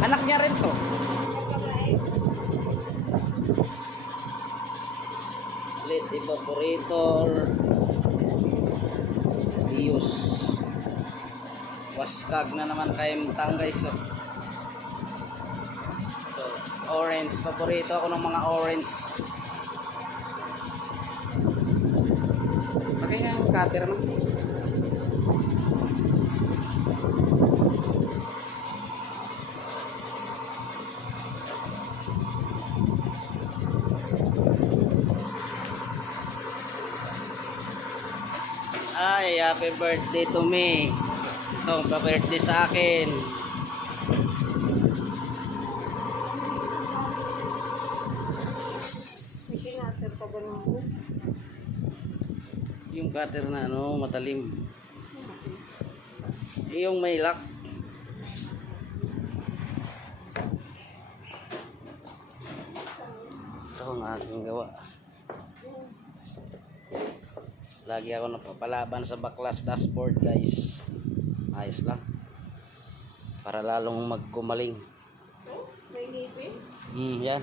Anak niya rin to. Late evaporator. Bios. Waskag na naman kay Mutang guys. So, orange. Paborito ako ng mga orange. Bakit nga yung cutter no? Ay, happy birthday to me. Ito, pa-birthday sa akin. Yung cutter na ano, matalim. Yung may lock. Ito ang aking gawa. Lagi ako napapalaban sa backlash dashboard guys. Ayos lang. Para lalong magkumaling. May ngipin? Yan.